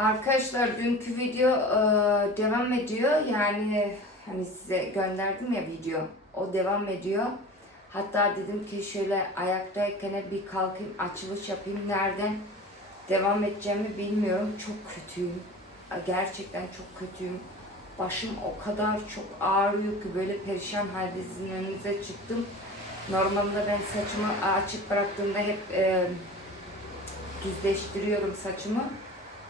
Arkadaşlar dünkü video e, devam ediyor. Yani hani size gönderdim ya video. O devam ediyor. Hatta dedim ki şöyle ayaktayken bir kalkayım açılış yapayım. Nereden devam edeceğimi bilmiyorum. Çok kötüyüm. Gerçekten çok kötüyüm. Başım o kadar çok ağrıyor ki böyle perişan halde sizin önünüze çıktım. Normalde ben saçımı açık bıraktığımda hep e, düzleştiriyorum saçımı.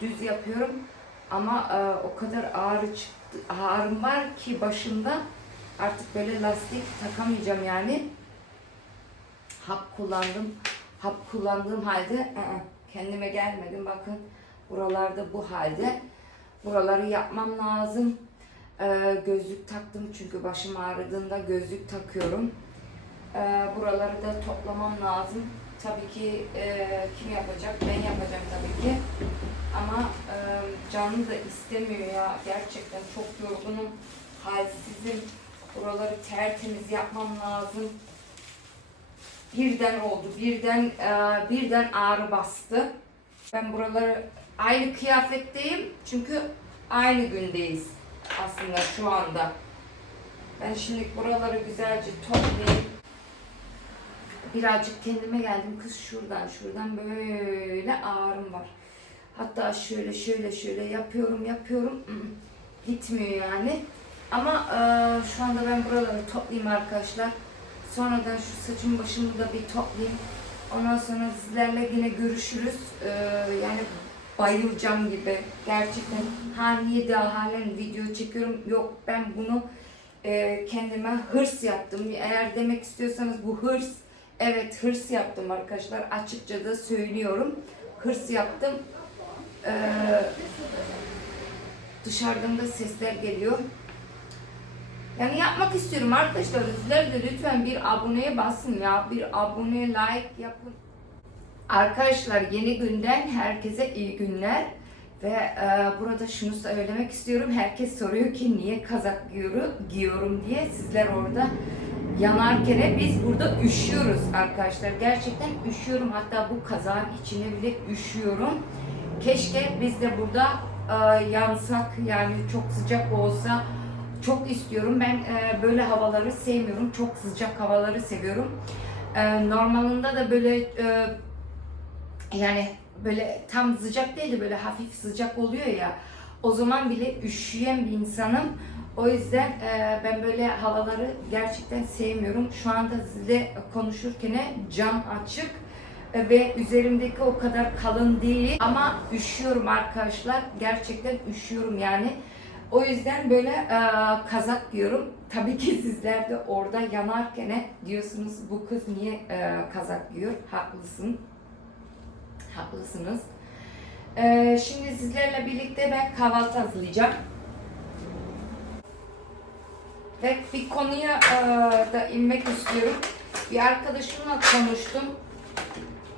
Düz yapıyorum. Ama e, o kadar ağrı çıktı, ağrım var ki başımda artık böyle lastik takamayacağım yani. Hap kullandım. Hap kullandığım halde ı-ı, kendime gelmedim. Bakın buralarda bu halde. Buraları yapmam lazım. E, gözlük taktım çünkü başım ağrıdığında gözlük takıyorum. E, buraları da toplamam lazım. Tabii ki e, kim yapacak? Ben yapacağım tabii ki. Ama e, canım da istemiyor ya. Gerçekten çok yorgunum. Halsizim. Buraları tertemiz yapmam lazım. Birden oldu. Birden e, birden ağrı bastı. Ben buraları aynı kıyafetteyim. Çünkü aynı gündeyiz aslında şu anda. Ben şimdi buraları güzelce toplayayım. Birazcık kendime geldim. Kız şuradan şuradan böyle ağrım var. Hatta şöyle şöyle şöyle yapıyorum yapıyorum. Gitmiyor yani. Ama e, şu anda ben buraları toplayayım arkadaşlar. Sonradan şu saçım başımı da bir toplayayım. Ondan sonra sizlerle yine görüşürüz. E, yani bayılacağım gibi. Gerçekten ha daha halen video çekiyorum? Yok ben bunu e, kendime hırs yaptım. Eğer demek istiyorsanız bu hırs Evet hırs yaptım arkadaşlar. Açıkça da söylüyorum. Hırs yaptım. Ee, dışarıdan da sesler geliyor. Yani yapmak istiyorum arkadaşlar. Sizler de lütfen bir aboneye basın ya. Bir abone, like yapın. Arkadaşlar yeni günden herkese iyi günler. Ve e, burada şunu söylemek istiyorum. Herkes soruyor ki niye kazak giyiyorum, giyiyorum diye. Sizler orada yanarken biz burada üşüyoruz arkadaşlar. Gerçekten üşüyorum. Hatta bu kazağın içine bile üşüyorum. Keşke biz de burada e, yansak yani çok sıcak olsa çok istiyorum. Ben e, böyle havaları sevmiyorum. Çok sıcak havaları seviyorum. E, normalinde de böyle e, yani böyle tam sıcak değil de böyle hafif sıcak oluyor ya. O zaman bile üşüyen bir insanım. O yüzden e, ben böyle havaları gerçekten sevmiyorum. Şu anda sizle konuşurken cam açık ve üzerimdeki o kadar kalın değil ama üşüyorum arkadaşlar. Gerçekten üşüyorum yani. O yüzden böyle e, kazak giyiyorum. Tabii ki sizler de orada yanarken diyorsunuz bu kız niye e, kazak giyiyor? Haklısın. Haklısınız. E, şimdi sizlerle birlikte ben kahvaltı hazırlayacağım. Ve bir konuya e, da inmek istiyorum. Bir arkadaşımla konuştum.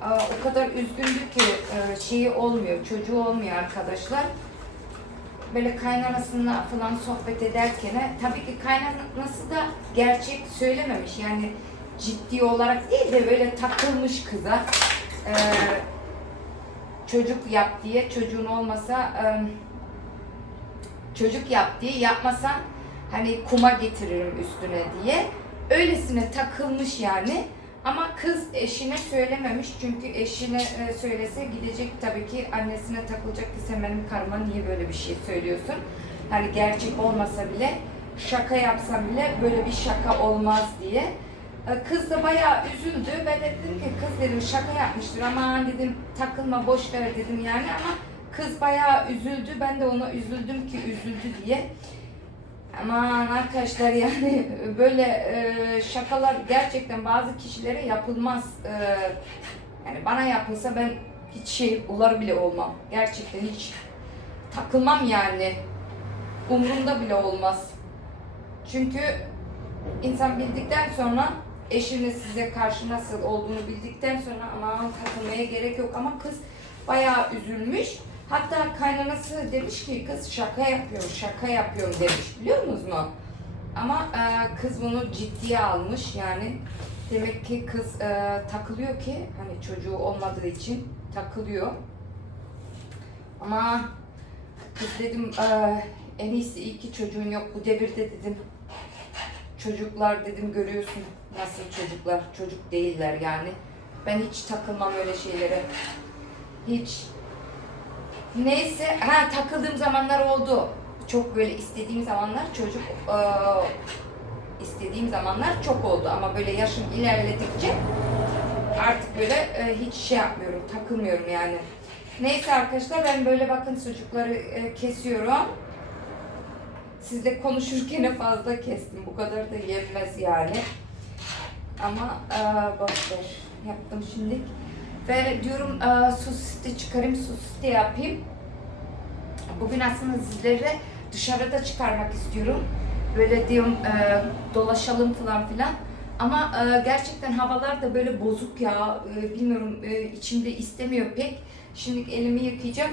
E, o kadar üzgündü ki e, şeyi olmuyor, çocuğu olmuyor arkadaşlar. Böyle kaynanasıyla falan sohbet ederken tabii ki kaynanası da gerçek söylememiş. Yani ciddi olarak değil de böyle takılmış kıza. E, çocuk yap diye çocuğun olmasa e, çocuk yap diye yapmasan hani kuma getiririm üstüne diye. Öylesine takılmış yani. Ama kız eşine söylememiş çünkü eşine e, söylese gidecek tabii ki annesine takılacak ki sen benim karıma niye böyle bir şey söylüyorsun? Hani gerçek olmasa bile şaka yapsam bile böyle bir şaka olmaz diye. E, Kız da bayağı üzüldü. Ben de dedim ki kız dedim şaka yapmıştır ama dedim takılma boş ver dedim yani ama kız bayağı üzüldü. Ben de ona üzüldüm ki üzüldü diye. Aman arkadaşlar yani böyle e, şakalar gerçekten bazı kişilere yapılmaz. E, yani bana yapılsa ben hiç şey ular bile olmam. Gerçekten hiç takılmam yani. Umrumda bile olmaz. Çünkü insan bildikten sonra eşinin size karşı nasıl olduğunu bildikten sonra aman takılmaya gerek yok ama kız bayağı üzülmüş. Hatta kaynanası demiş ki kız şaka yapıyor, şaka yapıyor demiş biliyor musunuz mu? Ama e, kız bunu ciddiye almış yani demek ki kız e, takılıyor ki hani çocuğu olmadığı için takılıyor. Ama Kız dedim "Eee, en iyisi iyi ki çocuğun yok bu devirde dedim. Çocuklar dedim görüyorsun nasıl çocuklar. Çocuk değiller yani. Ben hiç takılmam öyle şeylere. Hiç. Neyse ha takıldığım zamanlar oldu. Çok böyle istediğim zamanlar çocuk eee, istediğim zamanlar çok oldu ama böyle yaşım ilerledikçe artık böyle e, hiç şey yapmıyorum, takılmıyorum yani. Neyse arkadaşlar ben böyle bakın sucukları e, kesiyorum. Sizle konuşurken fazla kestim. Bu kadar da yenmez yani. Ama e, boş. Yaptım şimdi. Ve diyorum e, sosiste çıkarayım, sosiste yapayım. Bugün aslında sizlere dışarıda çıkarmak istiyorum. Böyle diyorum e, dolaşalım falan filan. Ama e, gerçekten havalar da böyle bozuk ya. E, bilmiyorum e, içimde istemiyor pek. Şimdi elimi yıkayacağım.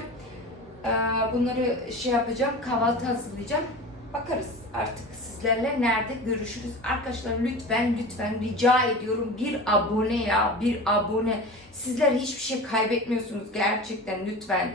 E, bunları şey yapacağım. Kahvaltı hazırlayacağım. Bakarız artık sizlerle nerede görüşürüz. Arkadaşlar lütfen lütfen rica ediyorum bir abone ya bir abone. Sizler hiçbir şey kaybetmiyorsunuz gerçekten lütfen.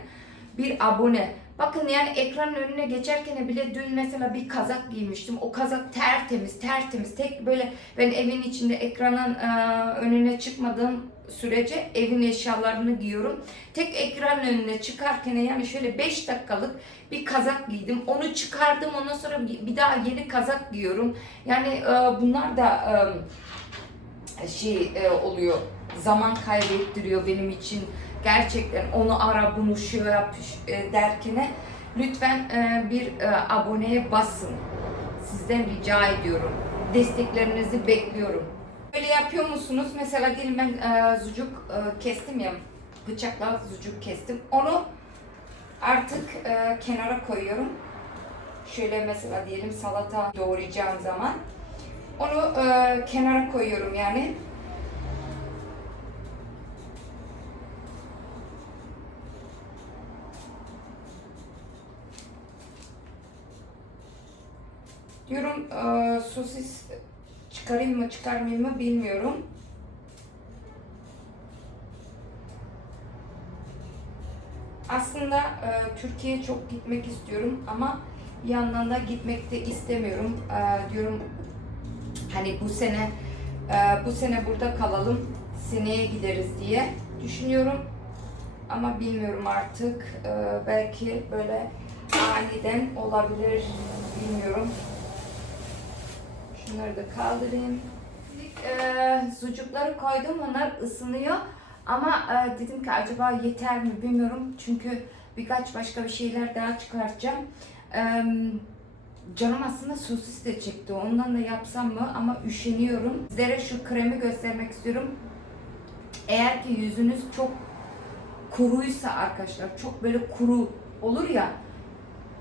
Bir abone. Bakın yani ekranın önüne geçerken bile dün mesela bir kazak giymiştim. O kazak tertemiz, tertemiz. Tek böyle ben evin içinde ekranın e, önüne çıkmadığım sürece evin eşyalarını giyiyorum. Tek ekranın önüne çıkarken yani şöyle 5 dakikalık bir kazak giydim. Onu çıkardım. Ondan sonra bir daha yeni kazak giyiyorum. Yani e, bunlar da e, şey e, oluyor. Zaman kaybettiriyor benim için. Gerçekten onu ara bunu şu yap e, derkene lütfen e, bir e, aboneye basın. Sizden rica ediyorum. Desteklerinizi bekliyorum. Böyle yapıyor musunuz? Mesela diyelim ben e, zucuk e, kestim ya bıçakla zucuk kestim. Onu artık e, kenara koyuyorum. Şöyle mesela diyelim salata doğrayacağım zaman onu e, kenara koyuyorum yani. Diyorum e, sosis çıkarayım mı çıkarmayayım mı bilmiyorum. Aslında e, Türkiye'ye çok gitmek istiyorum ama bir yandan da gitmek de istemiyorum. E, diyorum hani bu sene e, bu sene burada kalalım, seneye gideriz diye düşünüyorum. Ama bilmiyorum artık. E, belki böyle aniden olabilir, bilmiyorum. Şunları da kaldırayım. E, sucukları koydum, onlar ısınıyor. Ama e, dedim ki acaba yeter mi bilmiyorum. Çünkü birkaç başka bir şeyler daha çıkartacağım. E, canım aslında sosis de çekti. Ondan da yapsam mı ama üşeniyorum. Sizlere şu kremi göstermek istiyorum. Eğer ki yüzünüz çok kuruysa arkadaşlar, çok böyle kuru olur ya,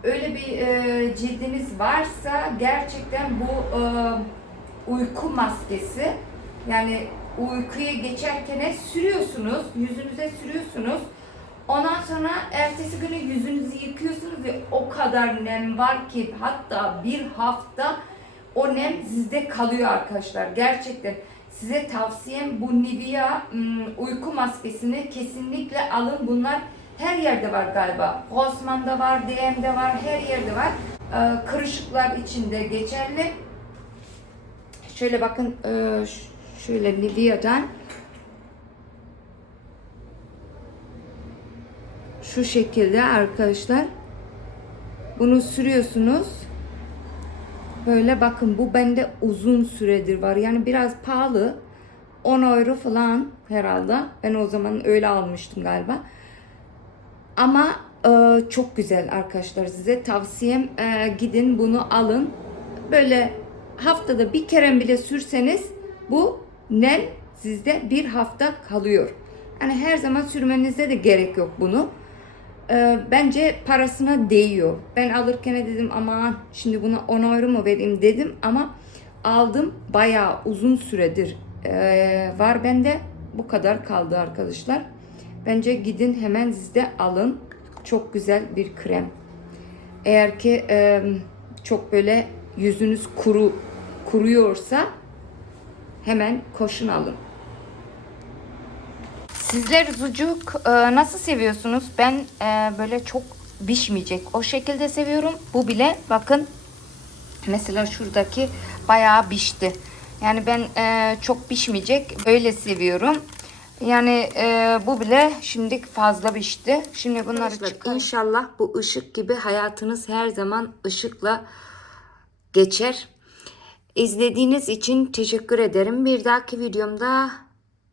öyle bir e, cildiniz varsa gerçekten bu e, uyku maskesi yani uykuya geçerken sürüyorsunuz, yüzünüze sürüyorsunuz. Ondan sonra ertesi günü yüzünüzü yıkıyorsunuz ve o kadar nem var ki hatta bir hafta o nem sizde kalıyor arkadaşlar. Gerçekten size tavsiyem bu Nivea uyku maskesini kesinlikle alın. Bunlar her yerde var galiba. Rossmann'da var, DM'de var, her yerde var. Ee, kırışıklar içinde geçerli. Şöyle bakın e, şöyle Nivea'dan şu şekilde arkadaşlar bunu sürüyorsunuz. Böyle bakın bu bende uzun süredir var. Yani biraz pahalı. 10 euro falan herhalde. Ben o zaman öyle almıştım galiba. Ama e, çok güzel arkadaşlar size tavsiyem e, gidin bunu alın. Böyle haftada bir kere bile sürseniz bu nem sizde bir hafta kalıyor. Yani her zaman sürmenize de gerek yok bunu. E, bence parasına değiyor. Ben alırken dedim aman şimdi buna 10 euro mu vereyim dedim ama aldım bayağı uzun süredir e, var bende. Bu kadar kaldı arkadaşlar. Bence gidin hemen siz de alın. Çok güzel bir krem. Eğer ki e, çok böyle yüzünüz kuru kuruyorsa hemen koşun alın. Sizler sucuk e, nasıl seviyorsunuz? Ben e, böyle çok pişmeyecek. O şekilde seviyorum. Bu bile bakın mesela şuradaki bayağı pişti. Yani ben e, çok pişmeyecek. Böyle seviyorum. Yani e, bu bile şimdi fazla pişti. Şimdi bunları çıkarım. İnşallah bu ışık gibi hayatınız her zaman ışıkla geçer. İzlediğiniz için teşekkür ederim. Bir dahaki videomda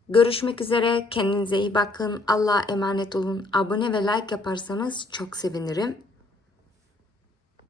görüşmek üzere. Kendinize iyi bakın. Allah'a emanet olun. Abone ve like yaparsanız çok sevinirim.